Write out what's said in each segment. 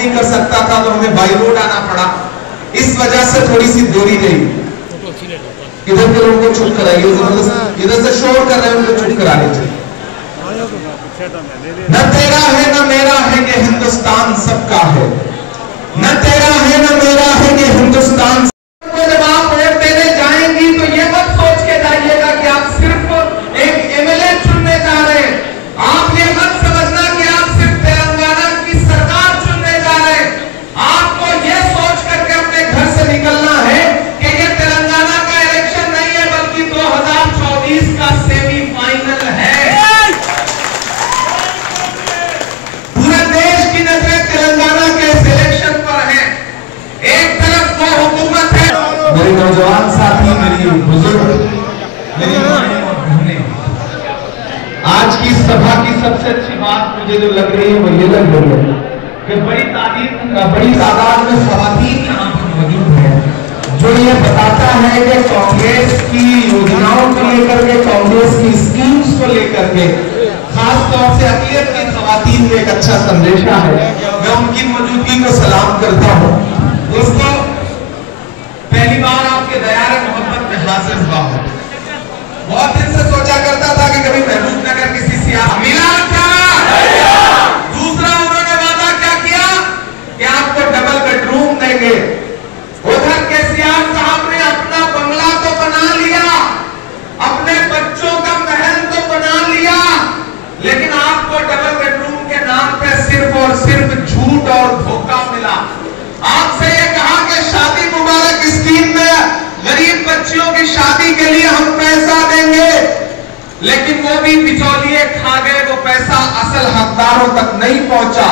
नहीं कर सकता था तो हमें बाई रोड आना पड़ा। इस वजह से थोड़ी सी दूरी रही। इधर के लोगों को चुप कराइए, इधर से शोर कर रहे हैं उनको चुप करा लीजिए। न तेरा है न मेरा है ये हिंदुस्तान सबका है, न तेरा है न मेरा है ये हिंदुस्तान। जब आप वोट देने जाएंगी तो ये मत सोच के जाइएगा कि आप सिर्फ एक एमएलए चुनने जा रहे हैं। आप ये मत समझना कि आप सिर्फ तेलंगाना की सरकार चुनने जा रहे हैं। आपको ये सोच करके अपने घर से निकलना है कि ये तेलंगाना का इलेक्शन नहीं है बल्कि 2024 का सेमीफाइनल है। पूरे देश की नजरें तेलंगाना के इस इलेक्शन पर है। एक तरफ वो हुकूमत है, मेरे नौजवान साथी, मेरी बुजुर्ग, मेरी माएं और बहनें, आज की सभा की सबसे अच्छी बात मुझे जो लग रही है वो ये लग रही है कि बड़ी तादाद में खवातीन यहाँ पर मौजूद है, जो ये बताता है कि कांग्रेस की योजनाओं को लेकर के, कांग्रेस की स्कीम्स को लेकर के खास तौर से अक़लियत की खवातीन में एक अच्छा संदेशा है। मैं उनकी मौजूदगी को सलाम करता हूँ। दोस्तों, पहली बार आपके दयारे मोहब्बत में हाजिर हुआ हूं। बहुत दिन से सोचा करता था कि कभी महबूब नगर किसी सियासी मिला था। दूसरा उन्होंने वादा क्या किया कि आपको डबल बेडरूम देंगे। उधर केसीआर साहब ने अपना बंगला तो बना लिया, अपने बच्चों का महल तो बना लिया, लेकिन आपको डबल बेडरूम के नाम पे सिर्फ और सिर्फ झूठ और धोखा मिला। आपसे ये कहा कि शादी मुबारक स्कीम में गरीब बच्चियों की शादी के लिए हम पैसा देंगे, लेकिन वो भी बिचौलिए खा गए, वो पैसा असल हकदारों तक नहीं पहुंचा।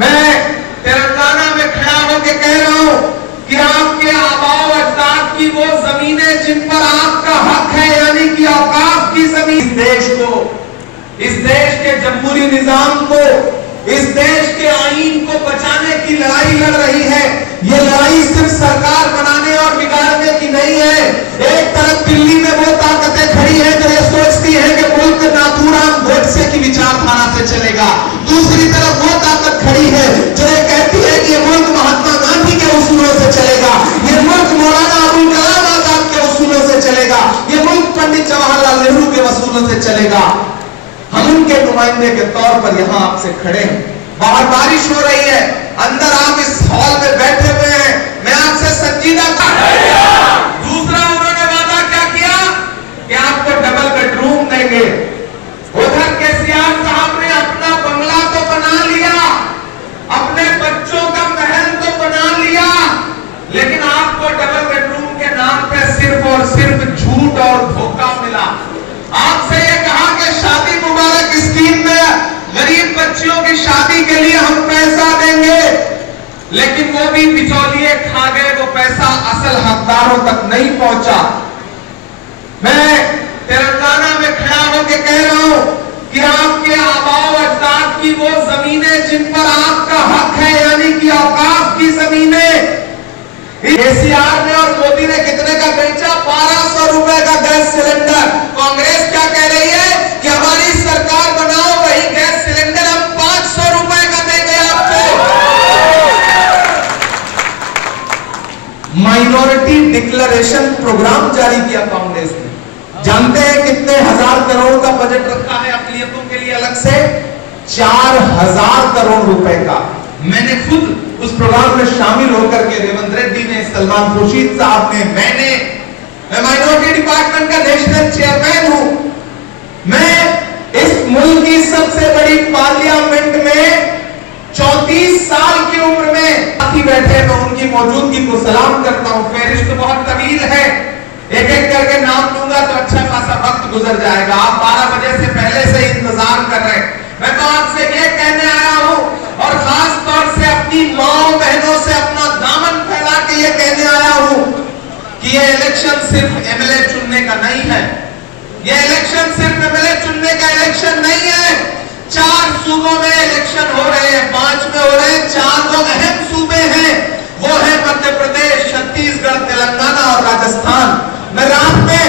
मैं तेलंगाना में खड़ा होकर कह रहा हूं कि आपके आबाओ अजदाद की वो जमीनें जिन पर आपका हक है, यानी कि औकाफ की जमीन, इस देश के जमहूरी निजाम को, इस देश के आईन को बचाने की लड़ाई लड़ रही है। ये लड़ाई सिर्फ सरकार बनाने और बिगाड़ने की नहीं है। एक तरफ दिल्ली में वो ताकतें खड़ी हैं जो ये सोचती है कि मुल्क नाथूराम गोडसे की विचारधारा से चलेगा। दूसरी तरफ वो ताकत खड़ी है जो ये कहती है कि ये मुल्क महात्मा गांधी के उसूलों से चलेगा, ये मुल्क मौलाना अबुल कलाम आजाद के उसूलों से चलेगा, ये मुल्क पंडित जवाहरलाल नेहरू के उसूलों से चलेगा। हम उनके नुमाइंदे के तौर पर यहाँ आपसे खड़े हैं। बाहर बारिश हो रही है, अंदर आप इस हॉल में बैठे हुए हैं। मैं आपसे संजीदा दूसरा उन्होंने वादा क्या किया कि आपको डबल बेडरूम देंगे। उधर केसीआर साहब ने अपना बंगला तो बना लिया, अपने बच्चों का महल तो बना लिया, लेकिन आपको डबल बेडरूम के नाम पे सिर्फ और सिर्फ झूठ और धोखा मिला। आपसे ये कहा कि शादी मुबारक स्कीम में गरीब बच्चियों की शादी के लिए हम पैसा देंगे, लेकिन वो भी बिचौलिए खा गए, वो पैसा असल हकदारों तक नहीं पहुंचा। मैं तेलंगाना में खड़ा होकर कह रहा हूं कि आपके आबाओ अजदाद की वो जमीनें जिन पर आपका हक है, यानी कि औकाफ की जमीनें, केसीआर ने और मोदी ने कितने का बेचा? 1200 रुपए का गैस सिलेंडर। कांग्रेस क्या कह रही है कि हमारी सरकार बनाओ, वही गैस सिलेंडर हम 500 रुपए का देंगे आपको। माइनॉरिटी डिक्लेरेशन प्रोग्राम जारी किया कांग्रेस ने। जानते हैं कितने हजार करोड़ का बजट रखा है अक़लियतों के लिए अलग से? 4000 करोड़ रुपए का। मैंने खुद उस प्रोग्राम में शामिल होकर के रेवंत रेड्डी ने, सलमान खुर्शीद साहब ने, मैं माइनॉरिटी डिपार्टमेंट का नेशनल चेयरमैन हूं। मैं इस मुल्क की सबसे बड़ी पार्लियामेंट में 34 साल की उम्र में साथी बैठे, मैं उनकी मौजूदगी को सलाम करता हूं। फहरिस्त बहुत तवील है, एक एक करके नाम लूंगा तो अच्छा खासा वक्त गुजर जाएगा। आप 12 बजे से पहले से इंतजार कर रहे हैं। मैं तो आपसे ये कहने आया हूं और खास तौर से अपनी माओ बहनों से अपना दामन फैला के ये कहने आया हूं कि ये इलेक्शन सिर्फ एमएलए चुनने का नहीं है। ये इलेक्शन सिर्फ एमएलए चुनने का इलेक्शन नहीं है। 4 सूबों में इलेक्शन हो रहे हैं, 5 में हो रहे हैं। 4 जो अहम सूबे हैं वो है मध्य प्रदेश, छत्तीसगढ़, तेलंगाना और राजस्थान। मैं रात में